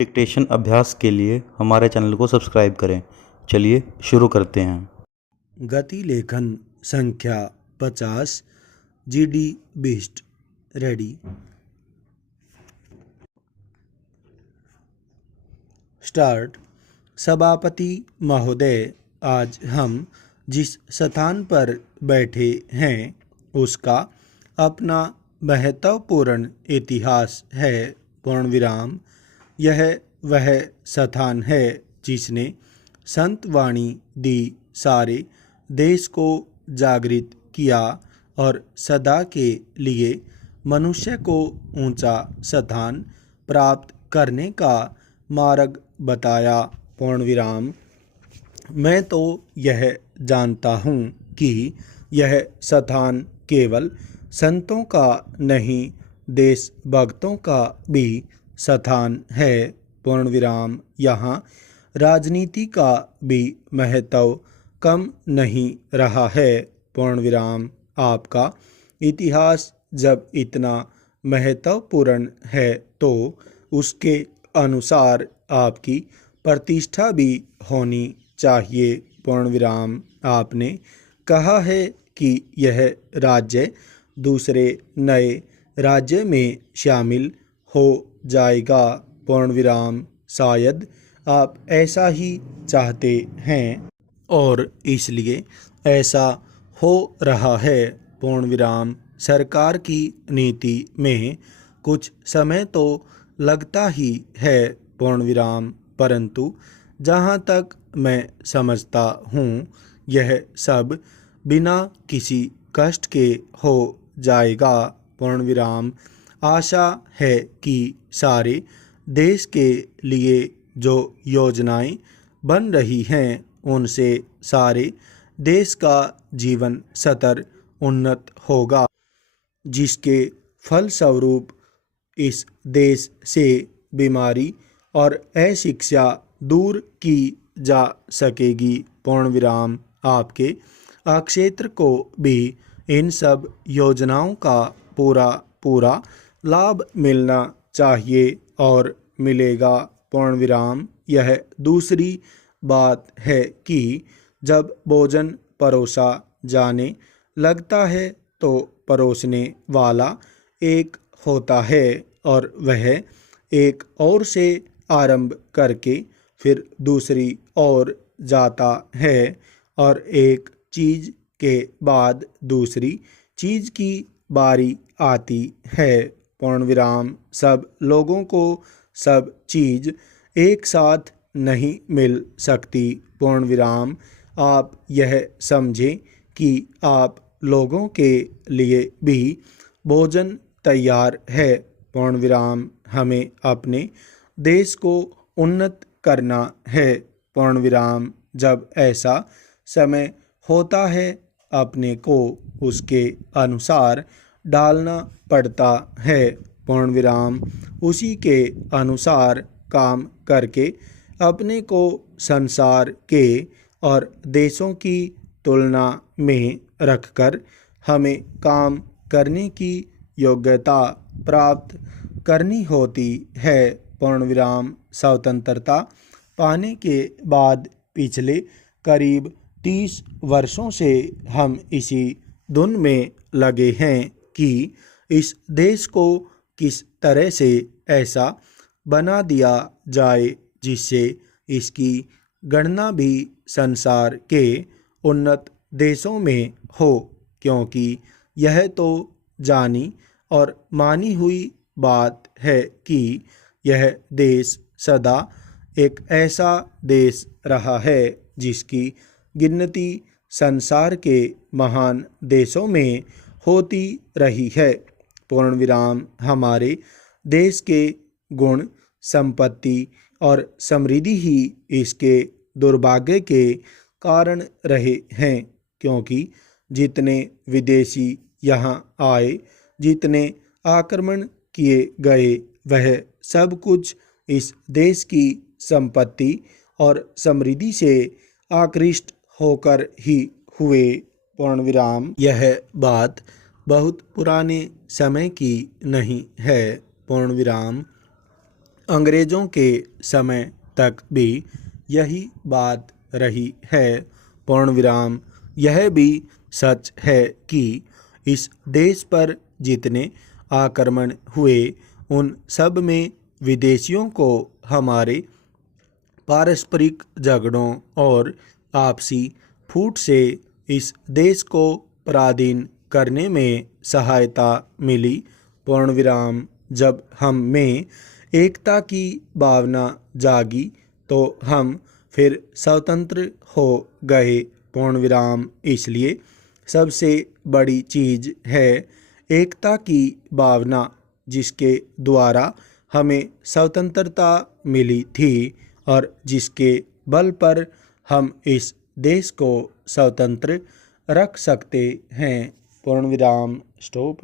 Dictation अभ्यास के लिए हमारे चैनल को सब्सक्राइब करें। चलिए शुरू करते हैं। गति लेखन संख्या 50 GD बीस्ट रेडी स्टार्ट। सभापति महोदय, आज हम जिस स्थान पर बैठे हैं उसका अपना महत्वपूर्ण इतिहास है। पूर्ण विराम। यह वह स्थान है जिसने संत वाणी दी, सारे देश को जागृत किया और सदा के लिए मनुष्य को ऊंचा स्थान प्राप्त करने का मार्ग बताया। पूर्ण विराम। मैं तो यह जानता हूँ कि यह स्थान केवल संतों का नहीं, देशभक्तों का भी स्थान है। पूर्ण विराम। यहाँ राजनीति का भी महत्व कम नहीं रहा है। पूर्ण विराम। आपका इतिहास जब इतना महत्वपूर्ण है तो उसके अनुसार आपकी प्रतिष्ठा भी होनी चाहिए। पूर्ण विराम। आपने कहा है कि यह राज्य दूसरे नए राज्य में शामिल हो जाएगा। पूर्ण विराम। शायद आप ऐसा ही चाहते हैं और इसलिए ऐसा हो रहा है। पूर्ण विराम। सरकार की नीति में कुछ समय तो लगता ही है। पूर्ण विराम। परंतु जहाँ तक मैं समझता हूँ यह सब बिना किसी कष्ट के हो जाएगा। पूर्ण विराम। आशा है कि सारे देश के लिए जो योजनाएं बन रही हैं उनसे सारे देश का जीवन स्तर उन्नत होगा, जिसके फलस्वरूप इस देश से बीमारी और अशिक्षा दूर की जा सकेगी। पूर्ण विराम। आपके क्षेत्र को भी इन सब योजनाओं का पूरा लाभ मिलना चाहिए और मिलेगा। पूर्ण विराम। यह दूसरी बात है कि जब भोजन परोसा जाने लगता है तो परोसने वाला एक होता है और वह एक और से आरंभ करके फिर दूसरी ओर जाता है और एक चीज़ के बाद दूसरी चीज़ की बारी आती है। पूर्ण विराम। सब लोगों को सब चीज़ एक साथ नहीं मिल सकती। पूर्ण विराम। आप यह समझें कि आप लोगों के लिए भी भोजन तैयार है। पूर्ण विराम। हमें अपने देश को उन्नत करना है। पूर्ण विराम। जब ऐसा समय होता है अपने को उसके अनुसार डालना पड़ता है। पूर्ण विराम। उसी के अनुसार काम करके अपने को संसार के और देशों की तुलना में रखकर हमें काम करने की योग्यता प्राप्त करनी होती है। पूर्ण विराम। स्वतंत्रता पाने के बाद पिछले करीब 30 वर्षों से हम इसी धुन में लगे हैं कि इस देश को किस तरह से ऐसा बना दिया जाए जिससे इसकी गणना भी संसार के उन्नत देशों में हो, क्योंकि यह तो जानी और मानी हुई बात है कि यह देश सदा एक ऐसा देश रहा है जिसकी गिनती संसार के महान देशों में होती रही है। पूर्ण विराम। हमारे देश के गुण, संपत्ति और समृद्धि ही इसके दुर्भाग्य के कारण रहे हैं, क्योंकि जितने विदेशी यहाँ आए, जितने आक्रमण किए गए, वह सब कुछ इस देश की संपत्ति और समृद्धि से आकृष्ट होकर ही हुए। पूर्ण विराम। यह बात बहुत पुराने समय की नहीं है। पूर्ण विराम। अंग्रेज़ों के समय तक भी यही बात रही है। पूर्ण विराम। यह भी सच है कि इस देश पर जितने आक्रमण हुए उन सब में विदेशियों को हमारे पारस्परिक झगड़ों और आपसी फूट से इस देश को पराधीन करने में सहायता मिली। पूर्ण विराम। जब हम में एकता की भावना जागी तो हम फिर स्वतंत्र हो गए। पूर्ण विराम। इसलिए सबसे बड़ी चीज़ है एकता की भावना, जिसके द्वारा हमें स्वतंत्रता मिली थी और जिसके बल पर हम इस देश को स्वतंत्र रख सकते हैं। पूर्ण विराम। स्टॉप।